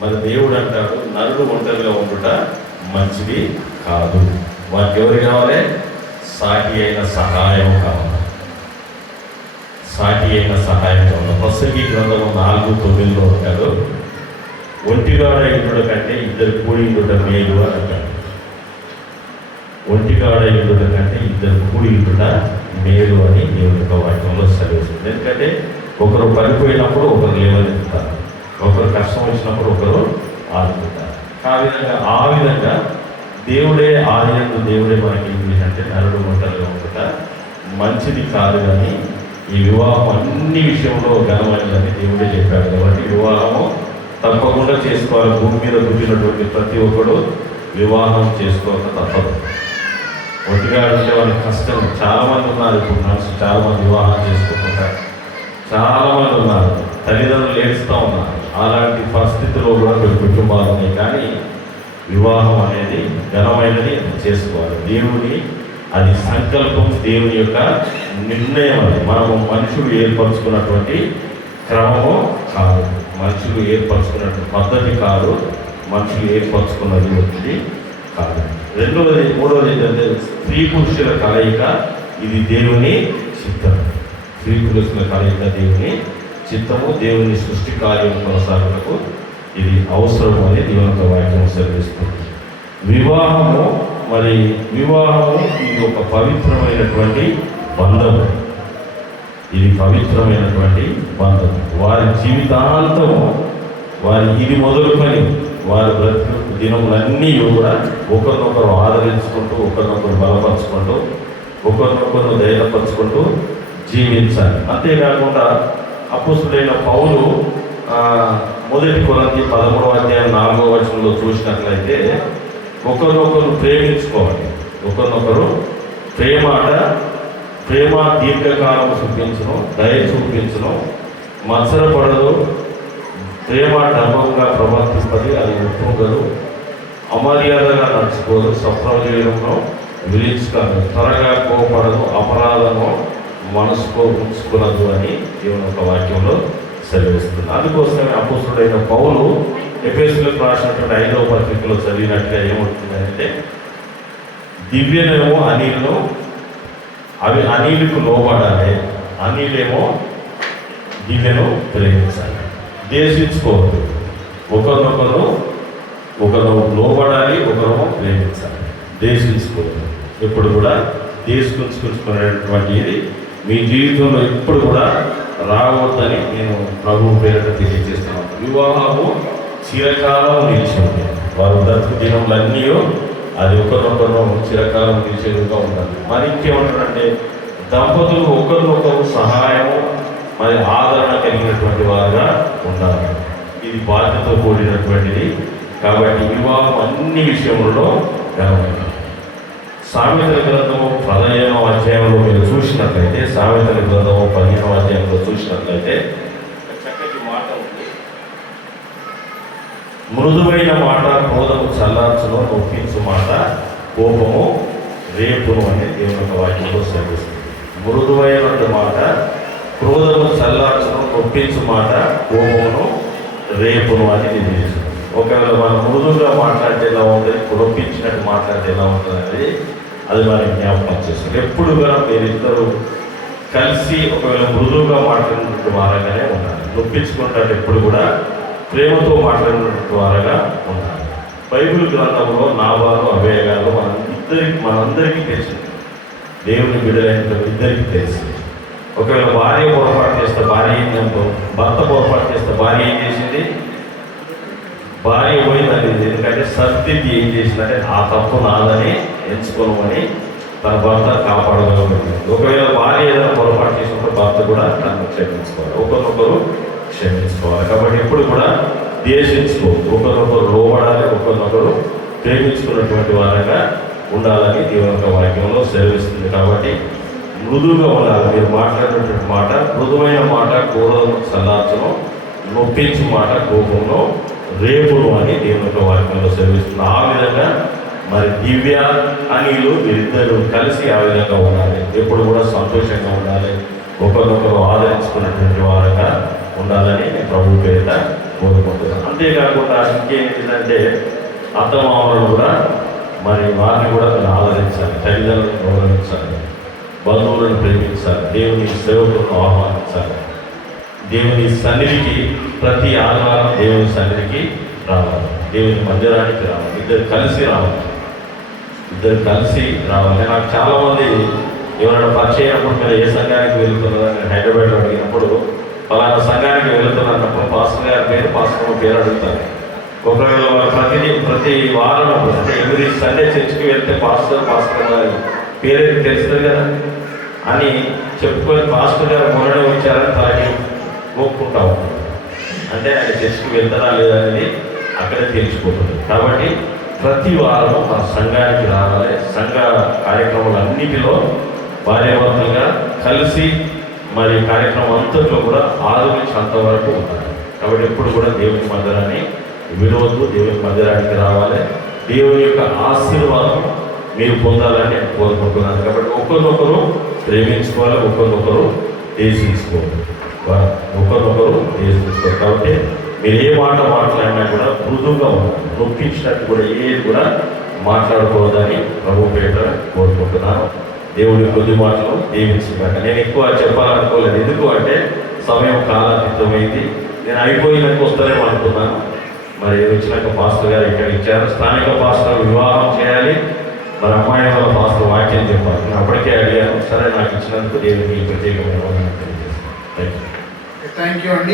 మరి దేవుడు అంటాడు, నరుడు ఒంటరిగా ఉండుట మంచిది కాదు. వారికి ఎవరు కావాలి? సాటి అయిన సహాయం కావాలి. సాటి అయిన సహాయం కావాలి. ప్రసంగి గ్రంథము 4:9 అంటాడు, ఒంటిగాడ ఇండుట కంటే ఇద్దరు కూడి ఇండుట మేలు అని అంటాడు. ఒంటిగాడ ఇండుట కంటే ఇద్దరు కూడి ఇండుట మేలు అని దేవుని యొక్క వాక్యంలో సెలవుస్తుంది. ఎందుకంటే ఒకరు పడిపోయినప్పుడు ఒకరు లేవనెత్తుతారు, ఒకరు కష్టం వచ్చినప్పుడు ఒకరు ఆదుకుంటారు. ఆ విధంగా దేవుడే ఆదియందు దేవుడే మనకి ఏంటంటే నరుడు ఒంటరిగా ఉండుట మంచిది కాదు. కానీ ఈ వివాహం అన్ని విషయంలో ఘనమైనదని దేవుడే చెప్పాడు. కాబట్టి వివాహము తప్పకుండా చేసుకోవాలి. భూమి మీద పుట్టినటువంటి ప్రతి ఒక్కడు వివాహం చేసుకోక తప్పదు. ఒంటిగా ఉంటే వాళ్ళకి కష్టం. చాలామంది ఉన్నారు ఇప్పుడు మనుషులు, చాలామంది వివాహం చేసుకోకుంటారు, చాలామంది ఉన్నారు. తల్లిదండ్రులు ఏడుస్తూ ఉన్నారు. అలాంటి పరిస్థితుల్లో కూడా కొన్ని కుటుంబాలు ఉన్నాయి. కానీ వివాహం అనేది ఘనమైనది, చేసుకోవాలి. దేవుని అది సంకల్పం, దేవుని యొక్క నిర్ణయం. అది మనము మనుషులు ఏర్పరచుకున్నటువంటి క్రమము కాదు, మనుషులు ఏర్పరచుకున్నటువంటి పద్ధతి కాదు, మనుషులు ఏర్పరచుకున్నది వచ్చింది కాదు. మూడవది ఏంటంటే స్త్రీ పురుషుల కలయిక, ఇది దేవుని చిత్తం. స్త్రీ పురుషుల కలయిక దేవుని చిత్తము, దేవుని సృష్టి కార్యం కొనసాగుటకు ఇది అవసరము అని దేవుని యొక్క వాక్యం సెలవిస్తుంది. వివాహము ఇది ఒక పవిత్రమైనటువంటి బంధము. ఇది పవిత్రమైనటువంటి బంధం. వారి జీవితాంతం ఇది మొదలుకొని వారి బ్రతుకు దినములన్నీ కూడా ఒకరినొకరు ఆదరించుకుంటూ, ఒకరినొకరు బలపరుచుకుంటూ, ఒకరినొకరు ధైర్యపరుచుకుంటూ జీవించాలి. అంతేకాకుండా అపోస్తుడైన పౌలు 1 కొరింథీ 13:4 చూసినట్లయితే ఒకరినొకరు ప్రేమించుకోవాలి. ఒకరినొకరు ప్రేమ దీర్ఘకాలం చూపించను, దయ చూపించను, మత్సరపడదు, ప్రేమ ధర్మంగా ప్రవర్తింపది, అది ఒప్పుకోదు, అమర్యాదగా నడుచుకోదు, సప్రయోజనంలో విలించుకోదు, త్వరగా కోపడదు, అపరాధము మనసుకో ఉంచుకున్నదు అని దేవుని యొక్క వాక్యంలో సెలవిస్తుంది. అందుకోసమే అపోస్తుడైన పౌలు ఎఫెసీయులకు రాసినటువంటి 5వ పత్రికలో చదివినట్టుగా ఏమవుతుందంటే, దివ్యనేమో అనిలను అవి అనిలకు లోబడాలి, అనిలేమో దివ్యను ప్రేమించాలి. దేశించుకోవద్దు, ఒకరు లోబడాలి, ఒకరు ప్రేమించాలి. దేశించుకోవద్దు. ఎప్పుడు కూడా దేశించుకునేటువంటిది మీ జీవితంలో ఎప్పుడు కూడా రావద్దని నేను ప్రభువు పేరిట తెలియజేస్తున్నాను. వివాహము చిరకాలం నిలిచింది. వారు బ్రతుకు దినములన్నీ అది ఒకరినొకరు చిరకాలం నిలిచేదిగా ఉండాలి. మరి ఇంకేమంటారంటే, దంపతులు ఒకరినొకరు సహాయము మరి ఆదరణ కలిగినటువంటి వారుగా ఉండాలి. ఇది బాధ్యత కూడినటువంటిది. కాబట్టి వివాహం అన్ని విషయంలో ఘనమైనది. సామెతల గ్రంథము 15వ అధ్యాయంలో మీరు చూసినట్లయితే, సామెతల గ్రంథము 15వ అధ్యాయంలో చూసినట్లయితే చక్కటి మాట ఉంది. మృదువైన మాట క్రోధము చల్లార్చును, నొప్పించు మాట కోపము రేపును అని దేవుని యొక్క వాక్యంలో సెలవిస్తుంది. మృదువైన మాట క్రోధము చల్లార్చును, నొప్పించు మాట కోపమును రేపును అని నిర్ణయిస్తుంది. ఒకవేళ మనం మృదువుగా మాట్లాడితే ఎలా ఉంటుంది, నొప్పించినట్టు మాట్లాడితే ఎలా ఉంటుంది అనేది అది మనకి జ్ఞాపకం చేస్తుంది. ఎప్పుడు కూడా మీరిద్దరూ కలిసి ఒకవేళ మృదువుగా మాట్లాడినట్టు వారగానే ఉండాలి. నొప్పించుకుంటే ఎప్పుడు కూడా ప్రేమతో మాట్లాడినట్టు వారగా ఉండాలి. బైబిల్ గ్రంథంలో నాబాలు అవేగాలు మనందరికీ తెలిసింది. దేవుని బిడ్డలైన ఇద్దరికి తెలిసింది. ఒకవేళ భార్య పొరపాటు చేస్తే భర్త పొరపాటు చేస్తే భార్య ఏం చేసింది? భార్య పోయిందని. ఎందుకంటే సత్యది ఏం చేసిందంటే, ఆ తప్పు నాదని ఎంచుకోమని తన భర్త కాపాడగలబడింది. ఒకవేళ భార్య ఏదైనా పొరపాటు చేసినప్పుడు భర్త కూడా తనను క్షమించుకోవాలి, ఒకరినొకరు క్షమించుకోవాలి. కాబట్టి ఎప్పుడు కూడా ద్వేషించుకోవాలి, ఒకరినొకరు లోబడాలి, ఒకరినొకరు ప్రేమించుకున్నటువంటి వారంగా ఉండాలని దేవుని యొక్క వాక్యంలో సెలవిస్తుంది. కాబట్టి మృదువుగా ఉండాలి. మీరు మాట్లాడినటువంటి మాట మృదువైన మాట క్రోధము చల్లార్చును, నొప్పించు మాట కోపంలో రేపును అని దేవుని యొక్క వాక్యంలో సెలవిస్తుంది. ఆ విధంగా మరి దివ్య అనిలు వీరిద్దరూ కలిసి ఆ విధంగా ఉండాలి. ఎప్పుడు కూడా సంతోషంగా ఉండాలి, ఒకరినొకరు ఆదరించుకున్నటువంటి వారంగా ఉండాలని నేను ప్రభు పేరిట కోరుకుంటున్నాను. అంతేకాకుండా ఇంకేంటిదంటే అత్తమామలను కూడా మరి వారిని కూడా మీరు ఆదరించాలి, తల్లిదండ్రులను గౌరవించాలి, బంధువులను ప్రేమించాలి, దేవుని సేవకులను ఆహ్వానించాలి, దేవుని సన్నిధికి ప్రతి ఆదివారం దేవుని సన్నిధికి రావాలి, దేవుని మందిరానికి రావాలి, ఇద్దరు కలిసి రావాలి. నాకు చాలామంది ఎవరైనా పరిచయం అయినప్పుడు మీరు ఏ సంఘానికి వెళ్తున్నారని నేను హైదరాబాద్లో అడిగినప్పుడు ఫలానా సంఘానికి వెళుతున్నప్పుడు పాస్టర్ గారి పేరు అడుగుతారు. ఒకవేళ ప్రతి వారం అంటే ఎవ్రీ సండే చర్చికి వెళ్తే పాస్టర్ గారి పేరు తెలుస్తుంది కదా అని చెప్పుకొని పాస్టర్ గారు మొన్ననే వచ్చారని తనకి మొక్కుంటా ఉంటారు. అంటే ఆయన చర్చికి వెళ్తారా లేదా అనేది అక్కడే తెలిసిపోతుంది. కాబట్టి ప్రతి వారం మన సంఘానికి రావాలి. సంఘ కార్యక్రమాలన్నిటిలో భార్యాభర్తలుగా కలిసి మరి కార్యక్రమం అంతట్లో కూడా 6 నుంచి అంతవరకు ఉండాలి. కాబట్టి ఎప్పుడు కూడా దేవుని మందిరాన్ని విడవద్దు, దేవుని మందిరానికి రావాలి. దేవుని యొక్క ఆశీర్వాదం మీరు పొందాలని నేను కోరుకుంటున్నాను. కాబట్టి ఒకరినొకరు ప్రేమించుకోవాలి, ఒకరినొకరు దేశించుకోవాలి. కాబట్టి మీరు ఏ మాట మాట్లాడినా కూడా మృదువుగా ఉండాలి, నొప్పించినట్టు కూడా ఏది కూడా మాట్లాడకూడదని ప్రభు పేట కోరుకుంటున్నాను. దేవుడి కొద్ది మాటలు దీవించుగాక. నేను ఎక్కువ చెప్పాలనుకోలేదు, ఎందుకు అంటే సమయం కాలాతీతమైంది. నేను అయిపోయినాక వస్తానేమో అనుకున్నాను. మరి వచ్చినాక పాస్టర్ గారు ఇక్కడ ఇచ్చారు. స్థానిక పాస్టర్ వివాహం చేయాలి, మరి అమ్మాయి వాళ్ళ పాస్టర్ వాక్యం చెప్పాలి. నేను అప్పటికే అడిగాను. సరే, నాకు ఇచ్చినందుకు దేవునికి ప్రత్యేకమైన థ్యాంక్ యూ అండి.